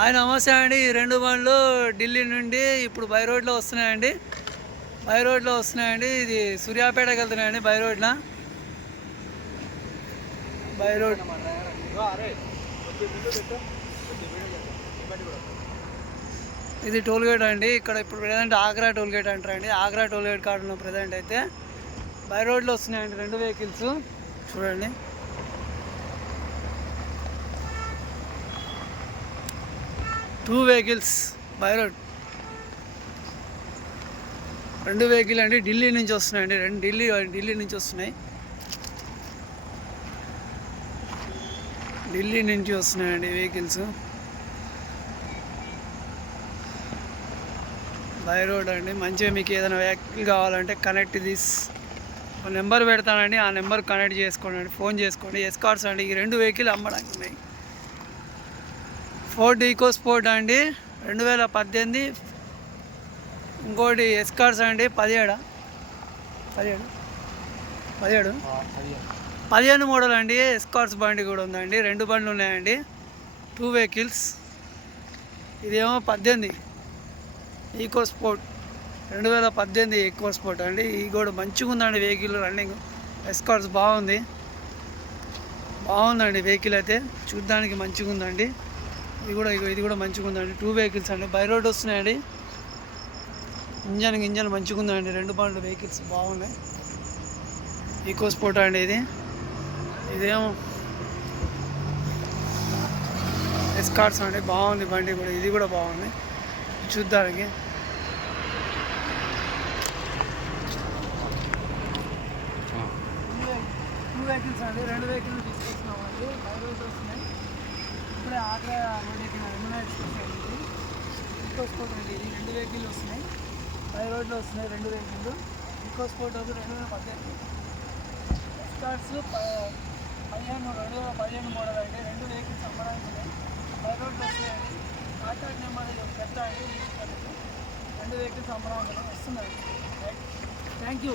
ఆయన నమస్తే అండి. ఈ రెండు బండ్లు ఢిల్లీ నుండి ఇప్పుడు బై రోడ్లో వస్తున్నాయండి. ఇది సూర్యాపేటకి వెళ్తున్నాయండి బై రోడ్. ఇది టోల్ గేట్ అండి. ఇక్కడ ఇప్పుడు ప్రజెంట్ ఆగ్రా టోల్ గేట్ అంటారండి. ఆగ్రా టోల్ గేట్ కాడ ఉన్న ప్రజెంట్ అయితే బై రోడ్లో వస్తున్నాయండి రెండు వెహికల్స్. చూడండి, టూ వెహికల్స్ బై రోడ్. రెండు వెహికల్ అండి ఢిల్లీ నుంచి వస్తున్నాయండి. ఢిల్లీ నుంచి వస్తున్నాయి. వెహికల్స్ బై రోడ్ అండి. మంచిగా మీకు ఏదైనా వెహికల్ కావాలంటే కనెక్ట్ దిస్ నెంబర్ పెడతానండి. ఆ నెంబర్ కనెక్ట్ చేసుకోండి, ఫోన్ చేసుకోండి. ఎస్కార్ట్స్ అండి. ఈ రెండు వెహికల్ అమ్మడానికి ఉన్నాయి. ఫోర్డ్ ఈకో స్పోర్ట్ అండి 2018. ఇంకోటి ఎస్కార్ట్స్ అండి 17 మోడల్ అండి. ఎస్కార్ట్స్ బండి కూడా ఉందండి. రెండు బండ్లు ఉన్నాయండి, టూ వెహికల్స్. ఇదేమో 18 ఈకో స్పోర్ట్, 2018 ఈకో స్పోర్ట్ అండి. ఇది కూడా మంచిగా ఉందండి వెహికల్. రన్నింగ్ ఎస్కార్ట్స్ బాగుందండి వెహికల్ అయితే చూడడానికి మంచిగా ఉందండి. ఇది కూడా మంచిగా ఉందండి. టూ వెహికల్స్ అండి బై రోడ్ వస్తున్నాయండి. ఇంజన్ మంచిగా ఉందండి. రెండు బండ్లు వెహికల్స్ బాగున్నాయి. ఈకో స్పోర్ట్ అండి ఇదేమో ఎస్కార్ట్స్ అండి. బాగుంది బండి కూడా. ఇది కూడా బాగుంది చూడ్డానికి. టూ వెహికల్స్ అండి. రెండు వెహికల్ తీసుకొస్తున్నామండి. బై రోడ్ వస్తున్నాయి. ఇప్పుడే ఆగ్రా రోడ్ ఎక్కిన ఈకో స్పోర్ట్ అండి. ఇది రెండు వెహికల్ వస్తున్నాయి. బై రోడ్లో వస్తున్నాయి రెండు vehicle. EcoSport 2018. Escorts 2015 model అండి. రెండు వెహికల్స్ అమ్మడానికి ఉన్నాయి. బై రోడ్లో వస్తున్నాయండి. కాంటాక్ట్ నెంబర్ పెడతా అండి. రెండు వెహికల్స్ అమ్మడానికి వస్తున్నాయి. Thank you.